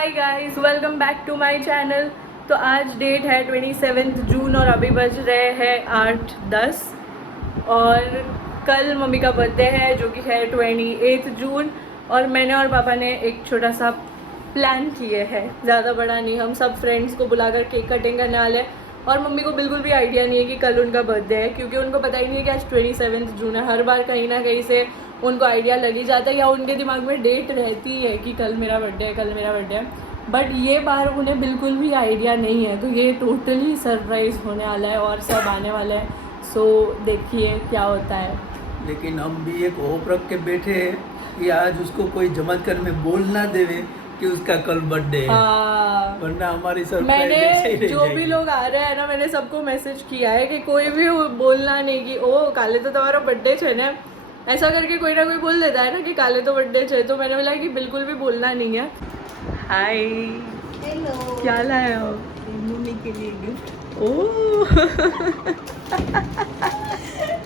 Hi guys, welcome back to my channel. तो आज date है 27 जून और अभी बज रहे हैं 8:10 और कल मम्मी का बर्थडे है जो कि है 28 जून। और मैंने और पापा ने एक छोटा सा प्लान किए हैं, ज़्यादा बड़ा नहीं। हम सब फ्रेंड्स को बुलाकर केक कटिंग करने वाले हैं और मम्मी को बिल्कुल भी आइडिया नहीं है कि कल उनका बर्थडे है, क्योंकि उनको पता ही नहीं है कि आज 27 जून है। हर बार कहीं ना कहीं से उनको आइडिया लग ही जाता है या उनके दिमाग में डेट रहती है कि कल मेरा बर्थडे है, कल मेरा बर्थडे है। बट ये बार उन्हें बिल्कुल भी आइडिया नहीं है, तो ये टोटली सरप्राइज़ होने वाला है और सब आने वाला है। सो देखिए क्या होता है। लेकिन हम भी एक होप रख के बैठे हैं कि आज उसको कोई जमत कर में बोल ना देवे कि उसका कल बर्थडे है, वरना हमारी सरप्राइज ऐसे ही मैंने रह जो भी जाएगी। लोग आ रहे हैं ना, मैंने सबको मैसेज किया है कि कोई भी बोलना नहीं कि ओ काले तो तुम्हारा बर्थडे है ना, ऐसा करके कोई ना कोई बोल देता है ना कि काले तो बर्थडे है। तो मैंने बोला कि बिल्कुल भी बोलना नहीं है। हाय, हेलो, क्या लाए हो? मम्मी के लिए गिफ्ट। ओह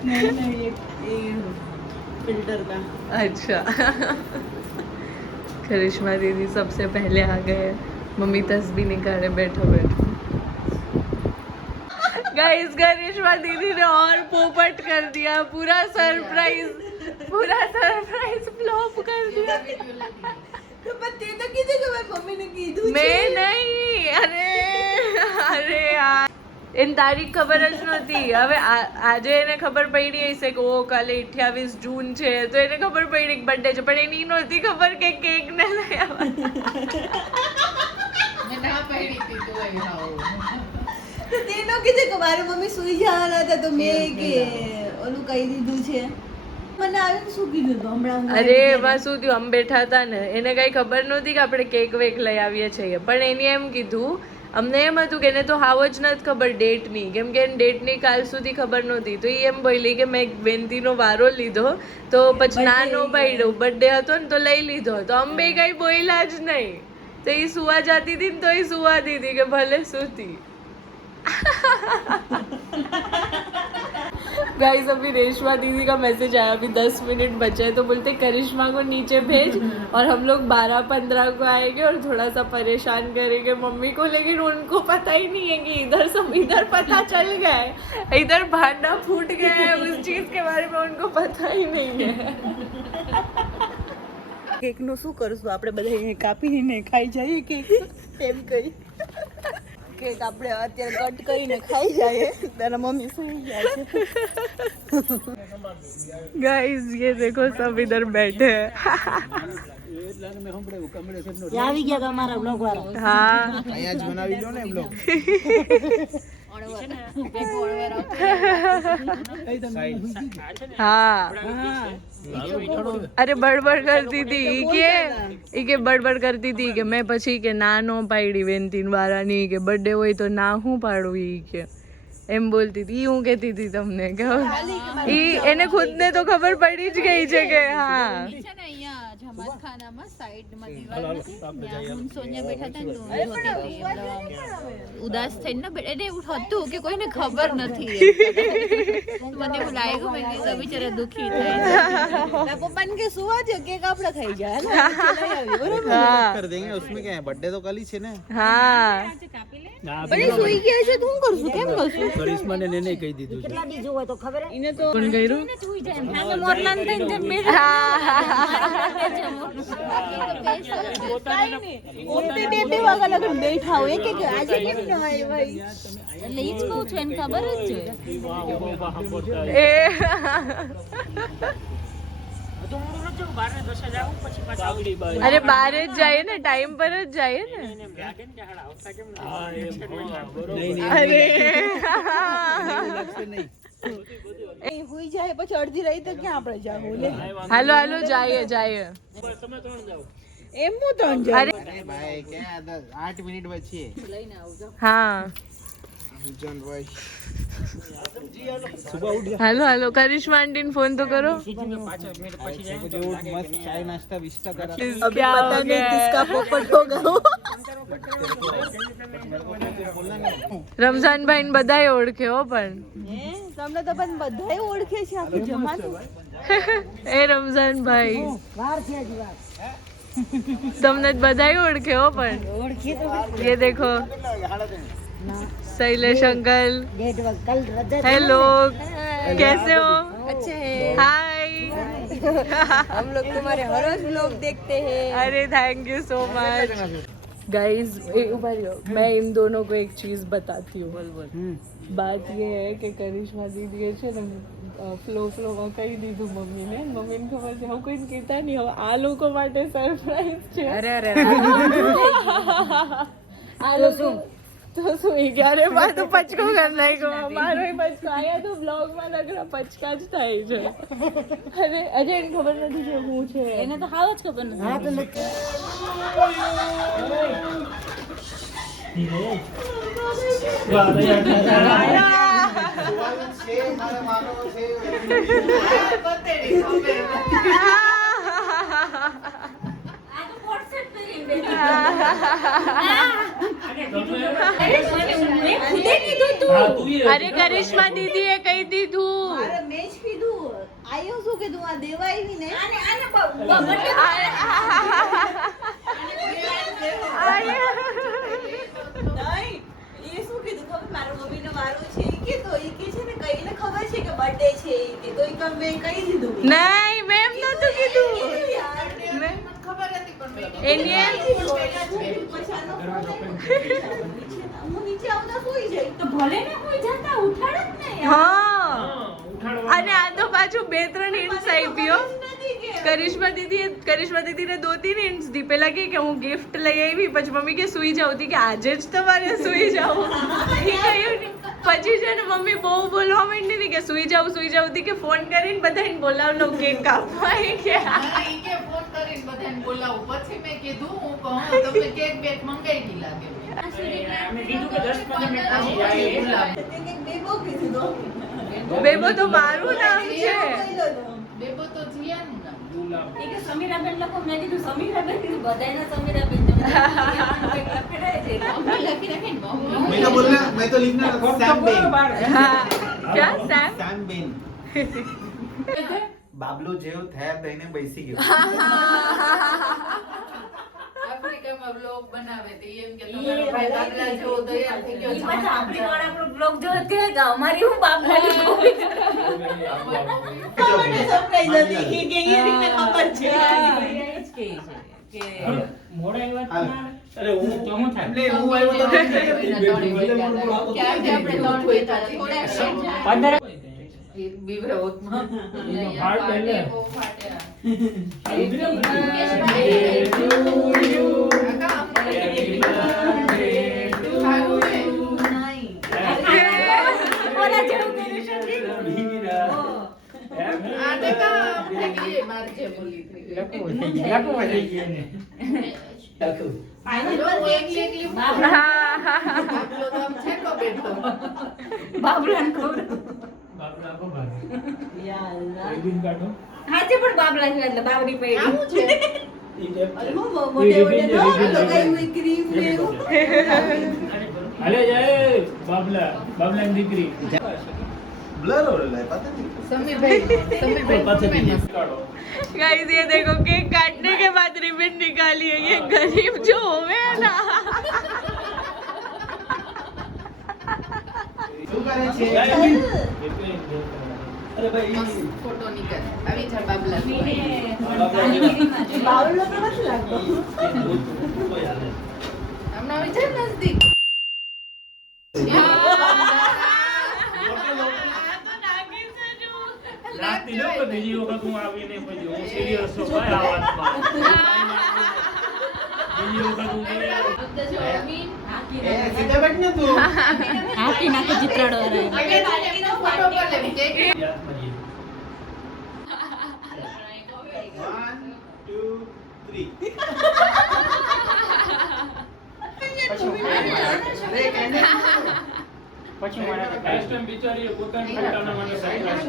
नहीं ये फिल्टर का। अच्छा करिश्मा दीदी सबसे पहले आ गए। मम्मी तस्बीह निकाले बैठो बैठो। गाइस, करिश्मा दीदी ने और पोपट कर दिया, पूरा सरप्राइज फ्लॉप कर दिया। तो बत्ती तो किसी को मम्मी ने की दूँ मैं नहीं, अरे यार इन तारीख ખબર જ નહોતી। હવે આજે એને ખબર પડી હશે કે ઓ કાલે 28 જૂન છે, તો એને ખબર પડી કે બર્થડે છે, પણ એની નહોતી ખબર કે કેક ને લઈ આવવા। તો તેનો કીધું કે મારી મમ્મી સુઈ જવાના હતા તો મેં કે ઓલું કહી દીધું છે। મને આવીને શું કીધું તો હમણાં અરે એમાં શું થયું, અમે બેઠા હતા ને, એને કઈ ખબર નહોતી કે આપણે કેક વેક લઈ આવીએ છીએ, પણ એને એમ કીધું, અમને એમ હતું કે એને તો હાવ જ નથી ખબર ડેટની, કેમ કે એને ડેટની કાલ સુધી ખબર નહોતી। તો એ એમ બોલી કે મેં બેનતીનો વારો લીધો તો પછી નાનો પાડ્યો, બર્થડે હતો ને તો લઈ લીધો, તો અમે બે કઈ બોલ્યા જ નહીં। તો એ સુવા જતી હતી ને તો એ સુવા દીધી કે ભલે સૂતી। गाइस, अभी रेशमा दीदी का मैसेज आया, अभी 10 मिनट बचे हैं, तो बोलते करिश्मा को नीचे भेज और हम लोग 12-15 को आएंगे और थोड़ा सा परेशान करेंगे मम्मी को। लेकिन उनको पता ही नहीं है कि इधर पता चल गया है, इधर भांडा फूट गया है, उस चीज के बारे में उनको पता ही नहीं है। કેક નું શું કરશું આપણે બધા અહીંયા કાપીને ખાઈ જઈએ કેક એમ કહી કેક આપણે અત્યારે કટ કરીને ખાઈ જઈએ તારા મમ્મી સુઈ જાય છે। गाइस, ये देखो सब इधर बैठे हैं। આવી ગયા તમારા બ્લોગ વાળા। हाँ અહીંયા જ બનાવી લો ને એમ લોગ। हाँ अरे बड़बड़ करती थी ઈ કે બડબડ કરતી હતી કે મેં પછી કે ના નો પાડી વેનતીન વાળાની કે બર્થડે હોય તો ના હું પાડું, ઈ કે એમ બોલતી હતી। ઈ હું કહેતી હતી તમને કે ઈ એને ખુદને તો ખબર પડી જ ગઈ છે કે હા ઉદાસ થઈને એને એવું હતું કે કોઈને ખબર નથી। મને એવું લાગ્યું મેં કીધું બિચારા દુખી થાય। પપ્પાને કે સુવા દો કેક આપણે ખાઈ જાય ને બરોબર हाँ कर देंगे, उसमें क्या है, बर्थडे तो कल ही છે ને। हाँ પણ એ સુઈ ગયા છે તો હું કરશું કેમ કરશું કરિશ્મા ને એને કહી દીધું છે। એને તો કોણ કર્યું? મોરલાન થઈને જેમ પોતે બે વાગ્યા લગન બેઠા હોય કે આજે કેમ ન આવ્યા ભાઈ એટલે ઈ જ કહું છું, એને ખબર જ છે। એ અરે બાર જ જાય ને, ટાઈમ પર જ જાય ને। અરે એ હોઈ જાય પછી અડધી રહી તો ક્યાં આપણે જાવું લે હાલો હાલો જાય એમ હું ત્રણ જાઉં અરે ભાઈ क्या 8 मिनट बची है। हाँ હાલો હાલો करिश्मा आंटी ने फोन तो करो। मस्त चाय नाश्ता विस्टा करा। अभी क्या पता हो नहीं गया? किसका पोपट होगा वो रमजान भाई ने बधाई ओळखे हो पण તમને તો પણ બધાય ઓળખે છે આખું જમાનું એ રમઝાન ભાઈ વાર છે જ વાર તમને જ બધાય ઓળખે હો પણ ये देखो शैलेश अंकल हेलो कैसे हो अच्छे हैं हाय हम लोग तुम्हारे हर रोज व्लॉग देखते हैं अरे thank you so much guys मैं इन दोनों को एक चीज बताती हूँ बात ये है कि करिश्मा दीदी છે ને ફ્લોમાં કહી દીધું મમ્મીને ખબર છે હું કોઈને કહેતા નહીં હવે આ લોકો માટે સરપ્રાઈઝ છે અરે આ લોકો તો શું 11 માં તો પચકો કર નાખ્યો મારો પચકો આયા તો બ્લોગમાં નગરા પચકા જ થાય છે અરે અજય એને ખબર નથી કે હું છે એને તો હાવ જ ખબર નથી હા તો અરે કરિશ્મા દીદીએ કહી દીધું મેં જ કીધું આયો શું કીધું આ દેવા આવી ને નહીં એ શું કીધું ખબર મારા મમ્મીનો વારો છે એ કે તો એ કે છે ને કઈને ખબર છે કે બર્થડે છે એ કે તો એ તો મેં કહી દીધું નહીં મેં એમ નતું કીધું એની હું નીચે આવતા સુઈ જાય તો ભલે ને કોઈ જતા ઉઠાડ જ ને હા અને આ તો પાછું 2-3 હિન્ટ્સ આપ્યો કરિશ્મા દીદીને 2-3 હિન્ટ્સ દી પેલા કે હું ગિફ્ટ લઈ આવી પછી મમ્મી કે સુઈ જાવ હતી કે આજે જ તમારે સુઈ જાવ પછી છે ને મમ્મી બહુ બોલવા માંડી હતી કે સુઈ જાવ હતી કે ફોન કરીને બધાને બોલાવલો કેક કાપવા કે ફોન કરીને બધાને બોલાવું પછી મેં કીધું હું કહું તમે કેક બેક મંગાવી લાગે બેબો તો મારું નામ છે બેબો તો જીયાનું નામ એ કે સમીરાબેન લખો મેં કીધું સમીરાબેન કીધું બધાયના સમીરાબેન તમે લખડાય છે મમ્મી લખી રાખે ને મમ્મી मैं तो बोलना मैं तो लिखना सैम बेन હા क्या સેમ सैम बेन बाबलो जेव થયા તઈને બેસી ગયો આફ્રિકામાં બ્લોગ બનાવે તો એમ કે તમારો ભાઈ બાબલા જેવો તૈયાર થઈ ગયો ઈ પાછા આપણી વાળા આપણો બ્લોગ જો કે અમારી હું બાપલાની કોપી તમને સરપ્રાઈઝ હતી કે એ રીતે ખબર છે એ જ કહે છે અરે હું તો હું થાય એટલે હું આવ્યો તો ક્યાં આપણે લોટ હોય તો થોડા બીવરા હોતમાં ફાટ પહેલે બહુ ફાટ્યા હાથે પણ બાબલા છે એટલે બાબરી પડી હાલે જાય બાબલા ની દીકરી ब्लर हो रहा है पता नहीं समीर गाइस ये देखो केक काटने के बाद रिबन निकाली है ये गरीब जो होवे है ना શું કરે છે અરે ભાઈ ફોટો નીકળ આવી જા બાબલા બાબલો તો નથી લાગતો હમણાં આવી જા નજદીક રાતની લો કે બીજી વખત હું આવીને પછી હું સિરિયસ છું ભાઈ આ વાતમાં બીજી વખત હું એ સીધા બેઠ ને તું હાથી નાખે ચિત્રાડો ફોટો પર લેવી કેક 1 2 3 પછી મારા ફર્સ્ટ ટાઈમ બિચારીએ પોતાની પોતાના માટે સરપ્રાઈઝ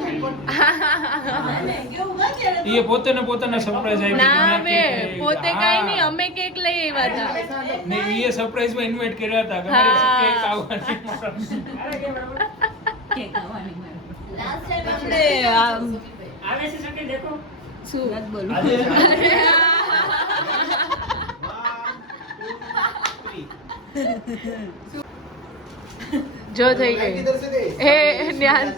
એ પોતાના સરપ્રાઈઝ ના આપી બે પોતે કઈ નહીં અમે કેક લઈ આવ્યા હતા ને એ સરપ્રાઈઝ માં ઇન્વાઇટ કર્યા હતા કે મારે કેક આવવાની કેક આવવાની લાસ્ટ ટાઈમ આપણે આવે છે શકે દેખો શું વાત બોલું આજે જો થઈ ગઈ હે ન્યાલ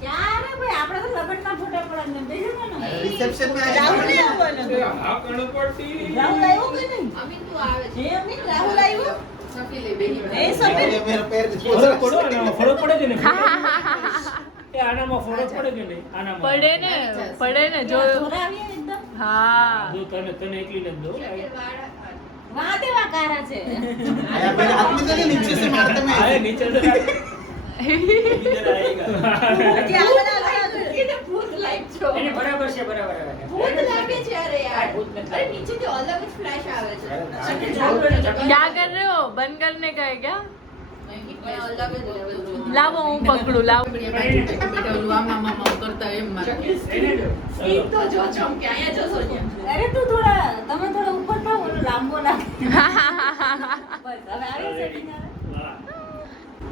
ક્યારે ભાઈ આપણે તો લગનના ફોટા પડે ને બેસો ને रिसेप्शन में રાહુલ ને આવવાનો આ ગણપતિ રાહુલ આવ્યો કે નહીં અમીન તું આવે હે અમિત રાહુલ આવ્યો સફી લે બેહી એ સફેદ मेरा पैर ફરક પડે કે નહીં એ આનામાં ફરક પડે કે નહીં આનામાં પડે ને જો ધોરાવીએ એકદમ હા જો તને એકલી ને દો વાહ દેવા કારા છે मेरे हाथ में तो नहीं, नीचे से मारते मैं આએ નીચે તો इधर आएगा હજી આગળ આગળ એને ભૂત લાઈક છો એને બરાબર છે બરાબર ભૂત લાગે છે અરે યાર અરે નીચે થી અલગ જ ફ્લેશ આવે છે क्या कर रहे हो बंद करने का है क्या અલગ જ લેવલ लाओ હું પકડું લાવો બેટા ઓલું આમ કરતા એમ મારે ઈ તો જો ચમકે અહીંયા જો સોનિયા અરે તું તમે થોડા ઉપર થાઓ ઓલો લાંબો લાગે બસ હવે આવી સેટિંગ આવે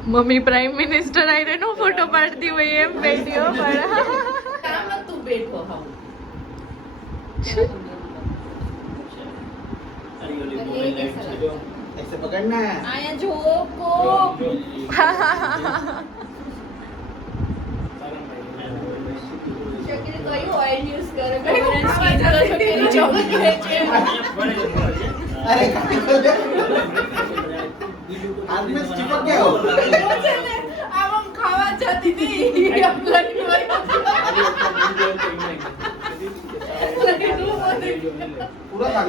મમ્મી પ્રાઇમ મિનિસ્ટર આઈને નો ફોટો પાડતી હોય એમ બેઠી હો પણ કામ તું બેઠો હાવ ऐसे पकड़ना है આયા જો કો શક્તિ કયું ઓઇલ યુઝ કરે કયું સ્કિન કરો છો કે ચમકે છે अरे हाथ में चिपक गया हो આમ ખાવા જતી હતી पूरा था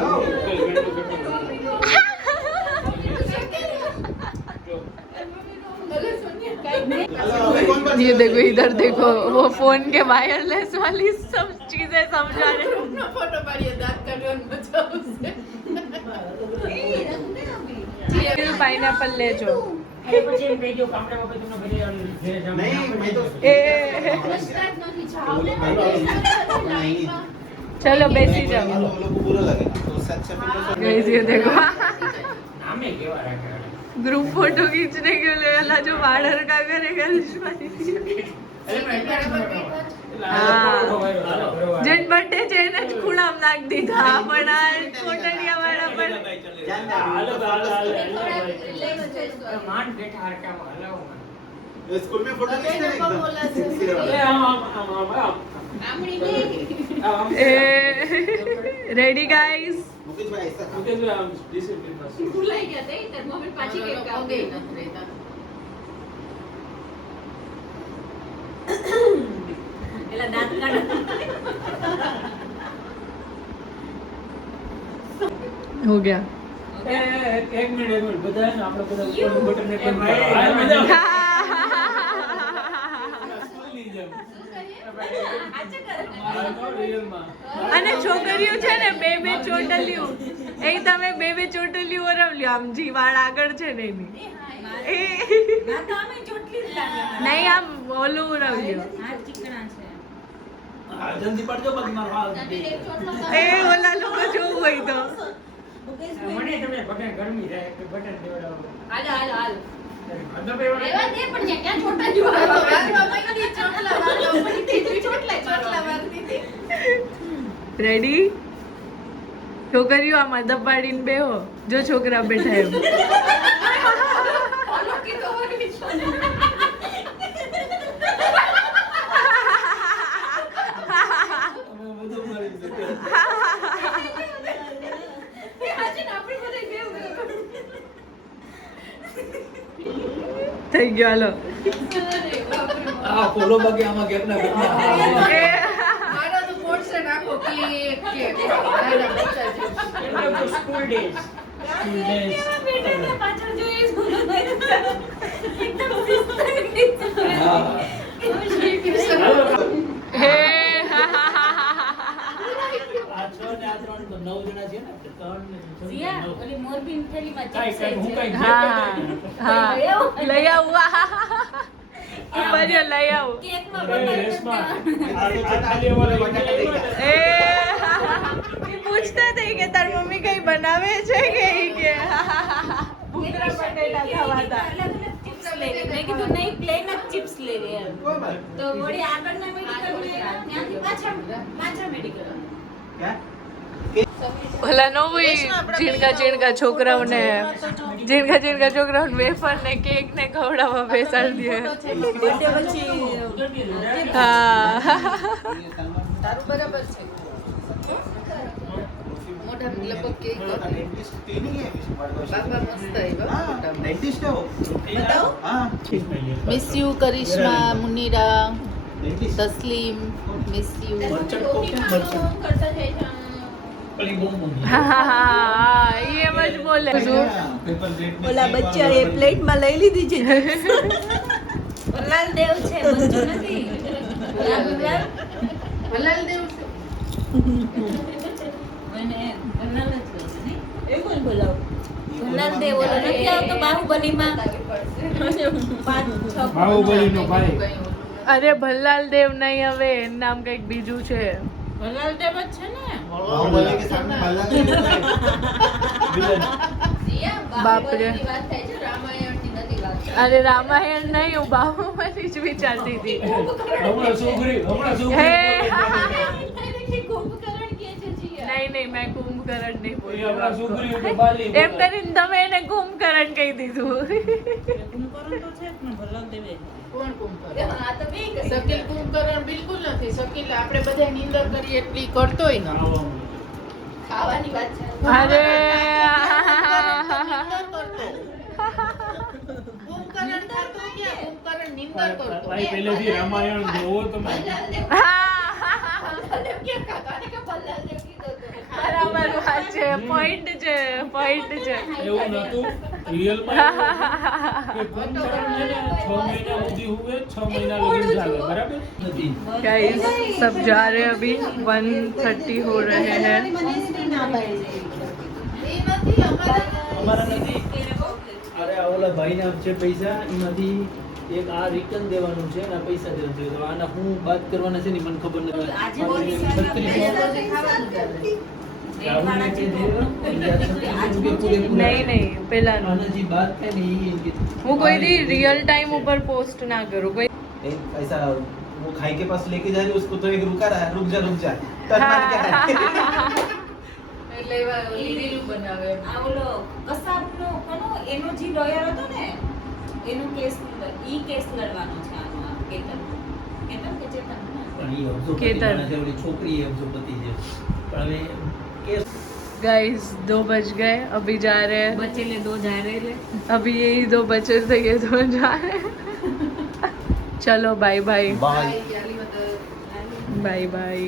ये देखो इधर देखो वो फोन के वायरलेस वाली सब चीजें समझा रहे ફોટો પાડીએ દાંત કાઢવાનું બચાવશે पाइनएप्पल ले जो અરે પછી એમ કહી દો કામડા બાપા તમને ઘરે ઘરે જવાનું नहीं मैं तो ए વરસાદ નથી જાવ ને नहीं चलो बेसी जाओ वो लोग को बुरा लगेगा तो उससे अच्छा फिर गाइस ये देखो નામે કેવા રાખે ग्रुप फोटो खींचने के लिए अल्लाह जो बाहर का करेगा જેન બર્થડે છે એને જ ખૂણામ નાખ દીધા પણ આ કોટડિયા વાળા પણ માન બેઠા હરકામાં હલાવો स्कूल में फोटो खींचते हैं एकदम એ રેડી ગાઈસ मुकेश भाई ऐसा था ભૂલાઈ ગયા તે તાર મમ્મી પાછી કે કામ ગઈ નથી રહેતા એલા દાંત કાઢ हो गया એક મિનિટ બધા આપણે બધા બટન ને બંધ અને છોકરીઓ છે ને બે ચોટલીઓ એ તમે બે ચોટલીઓ ઓરવલ્યો આમ જી વાળ આગળ છે ને એની એ ના તો અમે ચોટલી જ લાગે નહીં આમ ઓલું ઓરવલ્યો આ ચીકણા છે जल्दी पड़ जाओ बाकी मारो એક ચોટલો એ ઓલા લોકો જોવું હોય તો મને તમે બટન ગરમી થાય એટલે બટન દેવડાવો હાલ હાલ હાલ અદબ એવા એવા દે પણ ત્યાં ક્યાં છોટા જોવા બાપા કદી ચોટલા વાળો પછી તેજી ચોટલા વાળતી રેડી છોકરીઓ આમ અદબ પાડીને બેહો જો છોકરા બેઠા એમ ઓલો કીધો હોય થઈ ગયો હાલો आ फॉलो बाकी आमा गैप ना करना એ મારો તો કોર્સ નાખો કેક કેક નાના બચ્ચા જેવું. એટલે તો સ્કૂલ ડેઝ બેટા પાછળ જોઈએ એકદમ શિસ્ત हां હે આ 6 ને આ 3 તો 9 જણા છે ને 3 ને 6 જીયા ઓલી મોરબી થેલીમાં કાઈ ચિપ્સ હું કાઈ હા હા લઈ આવું બરિયો લઈ આવું કેકમાં રેશમા આ ખાલી વાળા એ પૂછતા થઈ કે તાર મમ્મી કઈ બનાવે છે કે ઈ કે ભૂંગળા બટેટા ખાવાતા ચિપ્સ લઈ ગઈ મેં કીધું નહીં પ્લેન જ ચિપ્સ લઈ ગઈ એમ તો વળી આગળના મેડિકલ ત્યાંથી પાછા મેડિકલ क्या ઓલા નો હોય ઝીણકા છોકરાઓને વેફર ને કેક ને ખવડાવવા બેસાડી દે. હા તારું બરાબર છે મોઢા લગભગ કેક બાબા મસ્ત miss you Karishma Munira Tasleem miss you હા એમ જ બોલે. ઓલા બચ્ચા એ પ્લેટમાં લઈ લીધી છે. ભલાલ દેવ છે મંજુ નથી ભલાલ દેવ છે મને ભલાલ જ છે ને એ કોણ બોલાવ? ભલાલ દેવ ઓલો નથી આવતો બાહુબલીમાં બાહુબલીનો ભાઈ. અરે ભલ્લાલ દેવ નહીં, હવે એનું નામ કઈક બીજું છે. ભલાલ દેવ જ છે ને બાપરે. વાત થાય છે રામાયણની નથી વાત અરે રામાયણ નહીં, હું બાહુબલી જ વિચારતી હતી. હમણાં છોકરી હે કુંભકર્ણ કે છે જીયા નહીં મેં કુંભકરણ નહીં એ હમણાં બોલી. છોકરી તો બાલી એમ કરીને તમે એને કુંભકરણ કહી દીધું. કોણ કુંભકર્ણ આ તો બે શકીલ કુંભકર્ણ બિલકુલ નથી શકીલ આપણે બધા નિંદર કરી એટલી કરતોય ન ખાવાની વાત છે અરે કુંભકર્ણ ખાતો ક્યાં કુંભકર્ણ નિંદર કરતો ભાઈ પહેલેથી રામાયણ જોવો તમે. બરાબર વાત છે, પોઈન્ટ છે. એવું નતું રિયલમાં કે કુંભકર્ણ છે ને 6 મહિના સુધી હુએ 6 મહિના લગી ચાલે બરાબર નથી. गाइस सब जा रहे हैं अभी 1:30 हो रहे हैं. અમારા નથી. અરે આ ઓલા ભાઈને આપશે પૈસા, એમાંથી એક આ રિટર્ન દેવાનું છે અને આ પૈસા દેવાનું છે. તો આના હું બાત કરવાના છે ને મને ખબર નથી. नहीं पहला આનાજી બાત થાય ને ઈ હું કોઈ દી रियल टाइम ऊपर पोस्ट ना करूं कोई. ऐसा वो खाई के पास लेके जा रही उसको तो एक रुका रहा है रुक जा तरपाल क्या है એટલે એવા લીલું બનાવે આ ઓલો કસાબનો કોનો એનો જે લોયર હતો ને એનો કેસ લડવાનો છે આનો આ કેતન કે ચેતન પણ ઈ અબજોપતિ કેતન. માણસ છે, ઓલી છોકરી એ અબજોપતિ છે. પણ હવે કેસ गाइस 2 बज गए, अभी जा रहे हैं. બચે લે દો જા રહે લે अभी यही 2 बचे थे, ये 2 जा रहे हैं. चलो बाय बाय बाय बाय,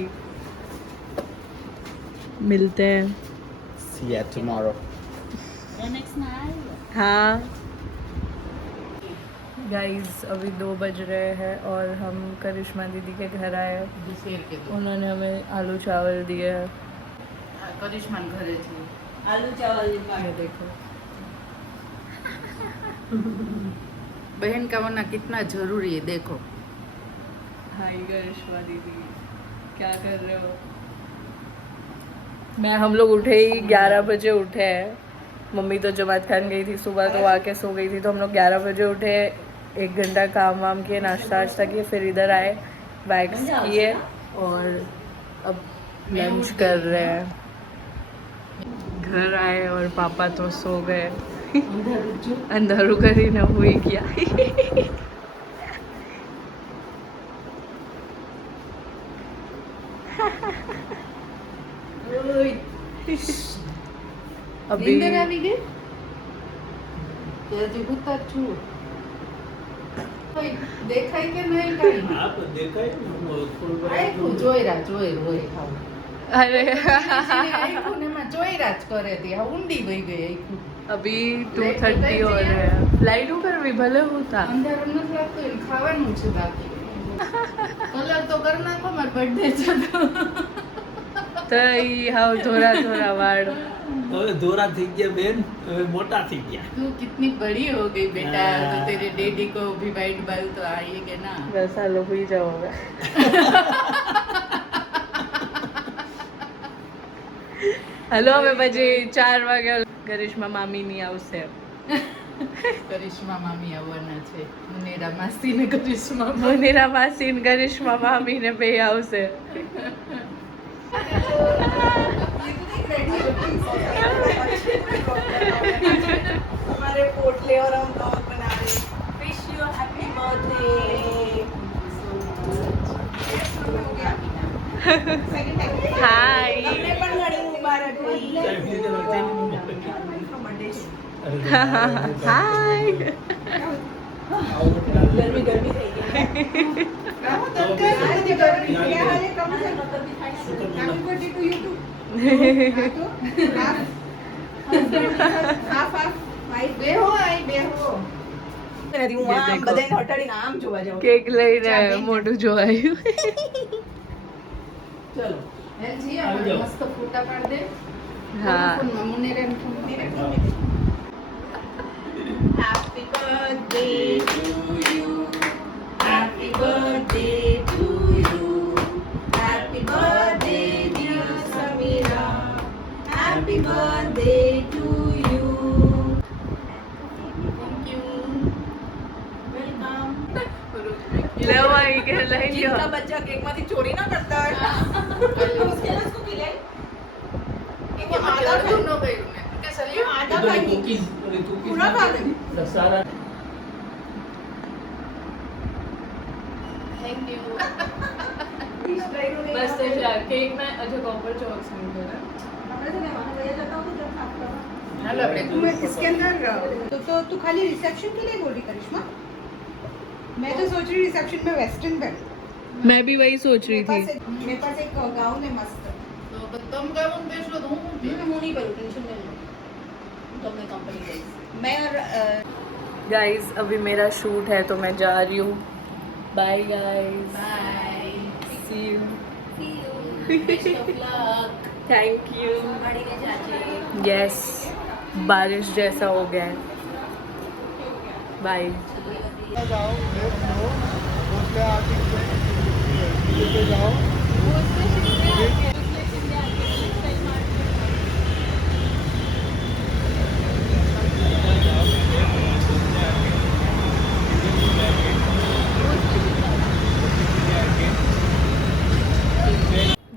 मिलते हैं. see you tomorrow हाँ गाइस अभी 2 बज रहे हैं और हम करिश्मा दीदी के घर आए. શેર કે દો उन्होंने हमें आलू चावल दिए हैं. કરિશ્માન ઘરે છે આલુ ચાવલ ये देखो. बहन का होना कितना जरूरी है देखो हाय करिश्मा दीदी, क्या कर रहे हो? हम लोग उठे ही 11 बजे उठे हैं. मम्मी तो जमात खान गई थी सुबह, तो आके सो गई थी. तो हम लोग 11 बजे उठे, 1 घंटा काम वाम किए, नाश्ता वाश्ता किए, फिर इधर आए, वैक्स किए और अब लंच कर रहे हैं. घर आए और पापा तो सो गए. अंधारू કરીને હુઈ ગયા. अभी નીંદર આવી ગઈ કે હજી હુતા જ છું દેખાય કે નહીં કઈ આપ દેખાય ને થોડું આખું જોઈરા ખાવ अरे આખું ને એમાં જોઈરા જ કરે તી આ ઊંડી વહી ગઈ આખું अभी 2:30 हो रहे हैं. फ्लाइट ऊपर भी भले होता. અંધારું નથી લાગતું એને ખાવાનું છે બાકી કલર તો કરી નાખો મારો બર્થડે છે તો ઈ હાવ થોડા થોડા વાળ. હવે ધોરા થઈ ગયા બેન, હવે મોટા થઈ ગયા. तू कितनी बड़ी हो गई बेटा तो तेरे डैडी को भी वाइट बाल तो आएगा ना वैसा लोग हुई जाओगे. હલો હવે પછી 4 વાગે કરિશ્મા મામી ની આવશે. કરિશ્મા મામી આવવાના છે મુનેરા માસી ને કરિશ્મા મુનિરા માસી ને કરિશ્મા મામી ને બે આવશે. हमारे पोटले और हम ब्लॉग बना रहे wish you happy birthday hi તમને પણ ઘણી મુબારક હોય हाय ગરમી ગરમી થઈ ગઈ રાહુ તડકા નથી ગરમી क्या हाल है कम से हैप्पी बर्थडे टू यू टू हाफ हाफ वाइट બેહો આઈ બેહો નથી હું આમ બધાને હટાડીને આમ જોવા જાઉં કેક લઈને મોઢું જોવાયું ચલો એલજી આવી જાઓ. મસ્ત ફોટા પાડ દે હા ફોનમાં મુનેરે Happy birthday to you. Happy birthday to you. Happy birthday, dear Samira. Happy birthday to you. Thank you. Welcome. लो आई के लई लो जिनका बच्चा केक માંથી ચોરી ના કરતા હોય उसके लिए उसको खिलाए કે આधा તો ન કર્યું મેં કે સલી आधा खाएंगे पूरा खा ले सारा થેન્ક યુ बस तो केक में अच्छा कॉपर चॉक्स में करा હાલો આપણે तुम्हें इसके अंदर तो खाली रिसेप्शन के लिए बोल रही करिश्मा मैं तो सोच रही रिसेप्शन में वेस्टर्न पहन मैं भी वही सोच रही थी मेरे पास एक गाउन है मस्त તો તમ ગાઉન બેસો તો હું હું નહીં કરું ટેન્શન નહીં લો તમને કંપની દઈશ मैं और गाइस अभी मेरा शूट है तो मैं जा रही हूँ bye guys bye see you best of luck thank you મળીને જાજે यस बारिश जैसा हो गया है बाय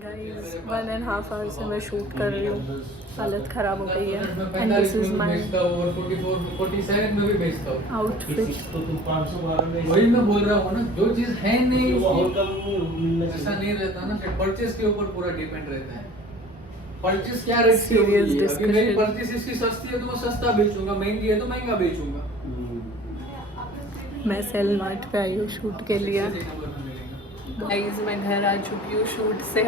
गाइस 1.5 आवर से मैं शूट कर रही हूँ हालत ख़राब हो गई है एंड दिस इज माय और 44 47 में भी बेचता हूँ आउटफिट तो तू 512 में वही मैं बोल रहा हूँ ना जो चीज है नहीं वो और उसकी कम मिलना ऐसा चाहिए नहीं रहता ना कि परचेस के ऊपर पूरा डिपेंड रहता है परचेस क्या रेट से Serious होगी है? अगर मेरी discussion. परचेस इसकी सस्ती है तो मैं सस्ता बेचूंगा महंगी है तो महंगा बेचूंगा मैं सेल मार्ट पे आई हूँ शूट के लिए ऐसे नंबर में मिलेगा गाइस मैं घर आ चुकी हूँ शूट से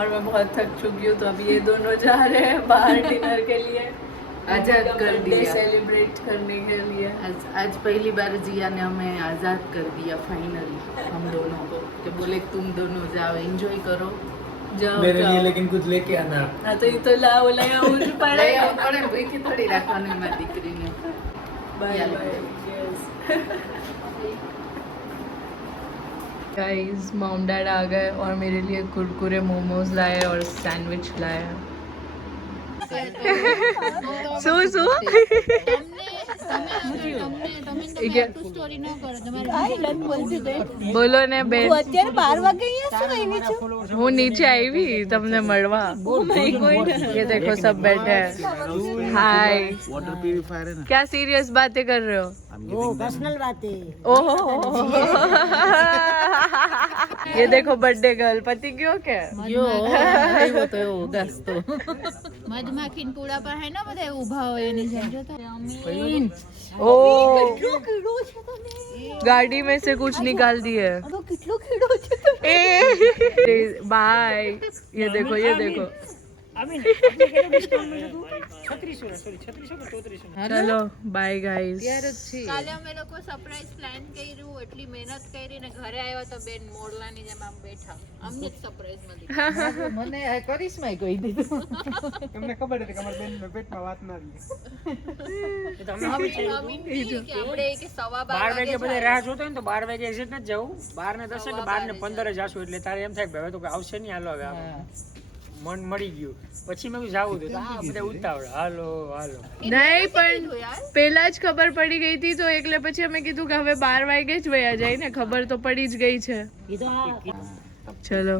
और मैं बहुत थक चुकी हूँ तो अभी ये दोनों जा रहे हैं बाहर डिनर के लिए आजाद कर दिया। सेलिब्रेट करने के लिए आज पहली बार जिया ने हमें आज़ाद कर दिया फाइनली हम दोनों को कि बोले तुम दोनों जाओ एंजॉय करो जाओ मेरे लिए जाओ। लेकिन कुछ लेके आना हाँ तो ये तो लाओ लाया उठ पड़े લઈ આવું પડે ને ભૂખી થોડી રાખવાની મારી દીકરીને bye Yeah, bye guys mom dad आ गए और मेरे लिए कुरकुरे मोमोज लाए और सैंडविच लाया सो सो બોલો ને બેન અત્યારે 12 વાગે અહીંયા શું આવી છું હું નીચે આવી તમને મળવા ये देखो सब बैठे हैं हाय वाटर प्यूरिफायर है ना क्या सीरियस बातें कर रहे हो वो पर्सनल बातें ओहो ये देखो बर्थडे गर्ल पति क्यों क्या જો આવ્યો તો એવો ઉદાસ તો મધમાખીન પૂડા પર હે ને બધા ઊભા હોય એની જેમ જો તો અમીન ओ કેટલો કીડો છે તને गाड़ी में से कुछ निकाल दिए તો કેટલો કીડો છે તને ए बाय ये देखो चलो बाय गाइस કાલે અમે લોકો સરપ્રાઈઝ પ્લાન કર્યું એટલી મહેનત કરી ને ઘરે આવ્યા તો બેન મોડલાની જેમ આમ બેઠા અમને જ સરપ્રાઈઝ મળી મને આ કરિશ્માએ કહી દીધું તમને ખબર હતી કે અમારા બેન પેટમાં વાત ના રહી અમીન કહે કે આપણે કે 12:15 વાગે બધા રાહ જોતો હોય ને તો 12 વાગે એક્ઝેક્ટ નથી જવું 12 ને 10 કે 12 ને 15 જાશું એટલે તારે એમ થાય કે હવે તો કોઈ આવશે નહીં હાલો હવે મન મળી ગયું પછી મેં જાવું હતું આ બધા ઉતાવળ હાલો હાલો नहीं પણ પહેલા જ ખબર પડી ગઈ હતી તો એટલે પછી અમે કીધું કે હવે 12 વાગે જ વયા જાય ને ખબર તો પડી જ ગઈ છે ચલો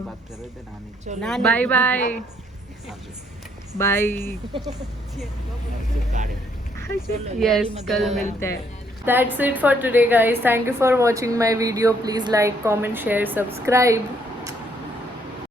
બાય બાય बाय। यस, कल मिलते हैं। That's it for today guys. Thank you for watching my video. Please like, comment, share, subscribe.